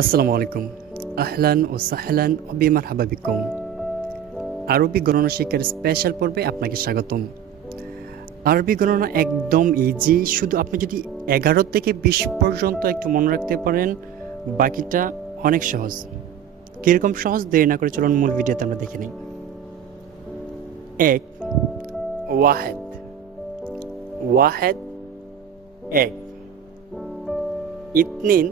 আসসালামু আলাইকুম। আহলান ও সাহলান ও বিমারহাবা বিকুম। আরবি গণনা শিক্ষার স্পেশাল পর্বে আপনাকে স্বাগতম। আরবি গণনা একদম ইজি, শুধু আপনি যদি 11 থেকে 20 পর্যন্ত একটু মনে রাখতে পারেন, বাকিটা অনেক সহজ। কীরকম সহজ, দেরি না করে চলুন মূল ভিডিওতে আমরা দেখে নিই। এক, ওয়াহেদ। ওয়াহেদ এক। ইতনিন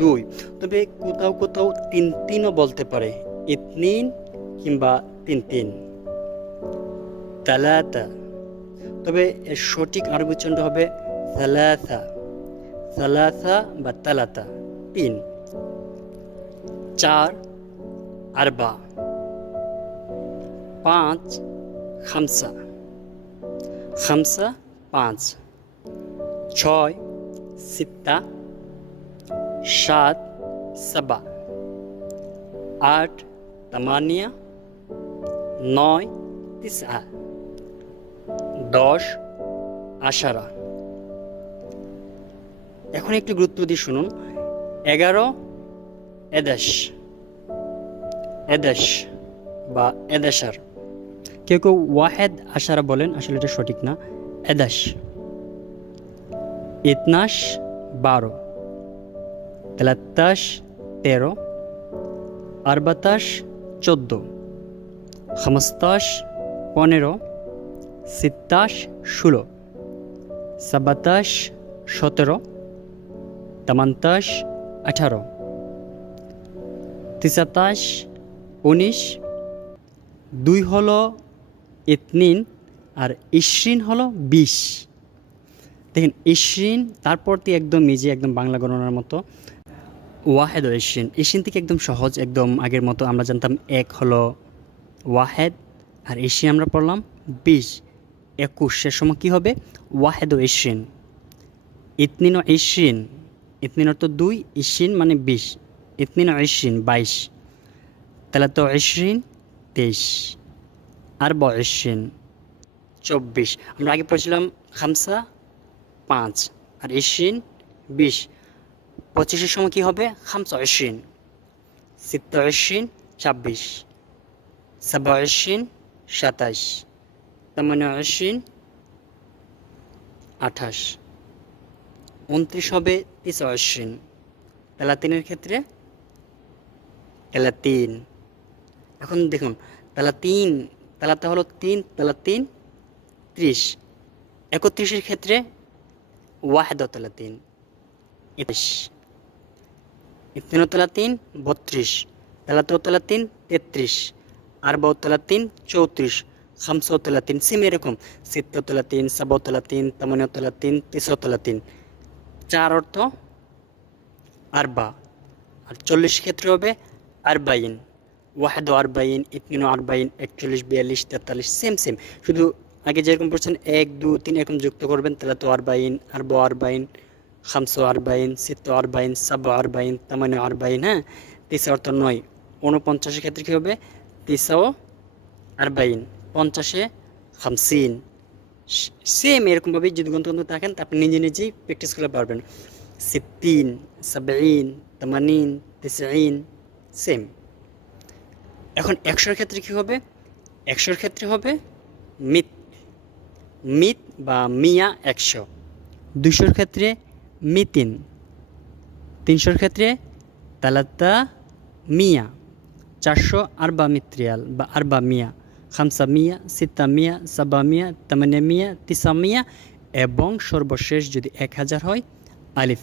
দুই, তবে কোথাও কোথাও তিন তিনও বলতে পারে, ইতনিন কিংবা তিন তিন। তালাতা, তবে এর সঠিক আরবি উচ্চারণ হবে সালাসা। সালাসা বা তালাতা, তিন। চার, আরবা। পাঁচ, খামসা। খামসা পাঁচ। ছয়, সিত্তা। সাত, সাবা। আট, তামানিয়া। নয়, তিসা। 10, আশারা। এখন একটু গুরুত্ব দিয়ে শুনুন। 11, এদেশ। এদেশ বা এদেশার। কেউ কেউ ওয়াহেদ আশারা বলেন, আসলে এটা সঠিক না, এদেশ। 12, 12। 13, 13। 14, 14। 15, 15। 16, 16। 17, 17। 18, 18। 19, 19। 2 হলো ইতনিন আর ইশরিন হলো 20। দেখেন ইশরিন তারপর দিয়ে একদম ইজি, একদম বাংলা গণনার মতো। ওয়াহেদ ও ইশরিন, ইশরিন থেকে একদম সহজ, একদম আগের মতো। আমরা জানতাম এক হলো ওয়াহেদ আর ইশরিন আমরা পড়লাম 20। 21 এর সময় কী হবে? ওয়াহেদ ও ইশরিন। ইতনিন ও ইশরিন, ইতনিন অর্থ 2, ইশরিন মানে 20। ইতনিন ও ইশরিন 22। তালাতা ও ইশরিন 23। আরবা ও ইশরিন 24। আমরা আগে পড়ছিলাম খামসা 5 আর ইশরিন 20। 25 এর সময় কী হবে? খামসা ও ইশরিন। সিত্তা ও ইশরিন 26। সাবা ও ইশরিন 27। তামানিয়া ও ইশরিন 28। 29 হবে তিসা ও ইশরিন। তালাতিনের ক্ষেত্রে তালাতিন। এখন দেখুন তালাতিন, তালাতা হলো 3, তালাতিন 30। 31 ক্ষেত্রে ওয়াহেদ ও তালাতিন 21। ইতনিন ও তালাতিন 32। তালাতা ও তালাতিন 33। আরবা ও তালাতিন 34। খামসা ও তালাতিন সেম এরকম, সিত্তা ও তালাতিন, সাবা ও তালাতিন, তামানিয়া ও তালাতিন, তিসা ও তালাতিন। 4 অর্থ আরবা। আর 40 ক্ষেত্রে হবে আরবাইন। ওয়াহেদ ও আরবাইন, ইতনিন ও আরবাইন, 41, 42, 43 সেম সেম, শুধু আগে যেরকম পড়ছেন 1, 2, 3 এরকম যুক্ত করবেন। তালাতা ও আরবাইন, আরবা ও আরবাইন, খামসা ও আরবাইন, সিত্তা ও আরবাইন, সাবা ও আরবাইন, তামানিয়া ও আরবাইন। হ্যাঁ, তিসা অর্থ 9। 49 ক্ষেত্রে কী হবে? তিসা ও আরবাইন। 50 খামসিন। সেম এরকমভাবে যদি গ্রন্থ থাকেন তা আপনি নিজে নিজেই প্র্যাকটিস করতে পারবেন। 60, 70, 80, 90 সেম। এখন 100 ক্ষেত্রে কী হবে? 100 ক্ষেত্রে হবে মিত। মিত বা মিয়া 100। 200 ক্ষেত্রে মিতিন। 300 ক্ষেত্রে তালাতা মিয়া। 400 আরবা মিত্রিয়াল বা আরবা মিয়া। খামসা মিয়া, সিত্তা মিয়া, সাবা মিয়া, তামানিয়া মিয়া, তিসা মিয়া এবং সর্বশেষ যদি 1000 হয় আলিফ।